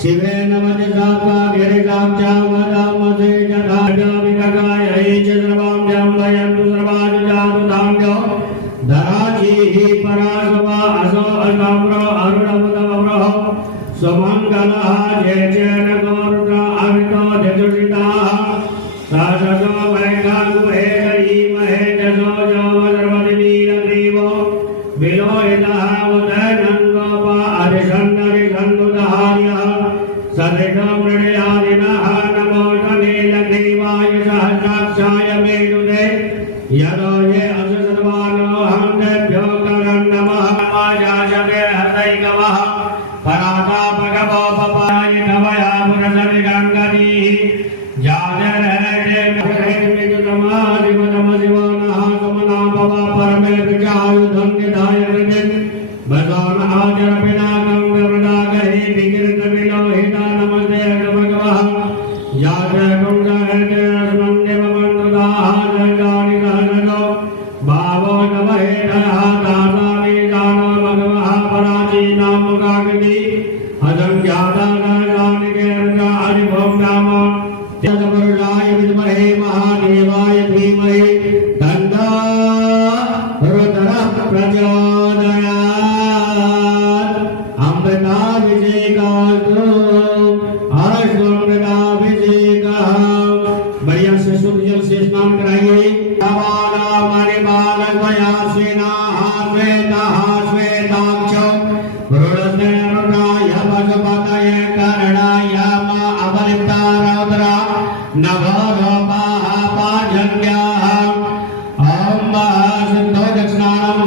शिवे नमः सापा गिरिकां चामदामसे जधाजाविकगाय चन्द्रवां जम्बयन्तु सर्वाजुजातु धराजीः पराशवा असो अल्काम्रो अरुणमुदमरो सुमङ्गलः जयचेन गौरुद्र अमितो जजुषिताः साससो वैकाकुहेदरी महेजसो जवदर्वदिनीलग्रीवो विलोहितः उदयनन्दोपा अधिषन्नरिषन्नुदहार्यः सदृशो मृणयादिनः नमो नीलग्रीवाय सहस्राक्षाय मेनुदे यदो ये असुसर्वानो हन्तेभ्यो करन्नमः नमाजाशके हतैकवः परातापगवो पपाय कवया पुरसरि गङ्गनीः जाजरहरे करेमिजुतमादिपदम शिवानः समनाभवा परमे विजायुधं निधाय वृजन् भजान आचर पिनाकं विवृदागहि विकीर्तविलोहिता नमस्ते भगवः याचे कुण्डहते अस्मन्देवमन्दुदाः जगानि सहजो भावो नवहेतः दासानि दानो भगवः पराचीनामुगाग्नि अजञ्जाता नागानि केन्द्र हरिभों नाम तदपुरुषाय विद्महे महादेवाय धीमहि तन्नो रुद्रः प्रचोदयात् अमृताभिषेकास्तु अश्वमृताभिषेकः बढ़िया से शुद्ध जल से स्नान कराइए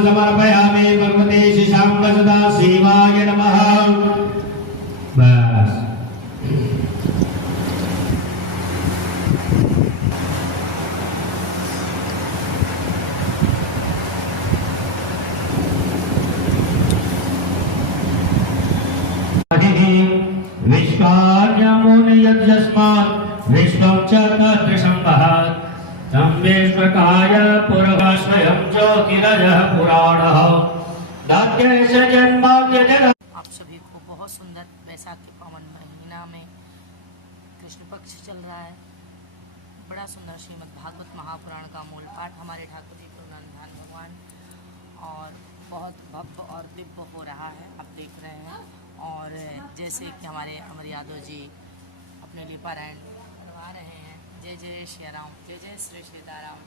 समर्पयामि भगवते शिशाम्ब सदा शिवाय नमः। बस विश्वार्यमुनियज्ञस्मात् विश्वं च तदृशम्भः तं विश्वकाय पुरः स्वयं ज्योतिरजः पुराणः दात्येश जन्माद्यजन। आप सभी को बहुत सुंदर वैशाख के पावन महीना में कृष्ण पक्ष चल रहा है। बड़ा सुंदर श्रीमद् भागवत महापुराण का मूल पाठ हमारे ठाकुर जी गुरुनंदन भगवान और बहुत भव्य और दिव्य हो रहा है, आप देख रहे हैं। और जैसे कि हमारे अमर यादव जी अपने लिए पारायण करवा रहे हैं। जय जय श्री राम, जय जय श्री सीताराम।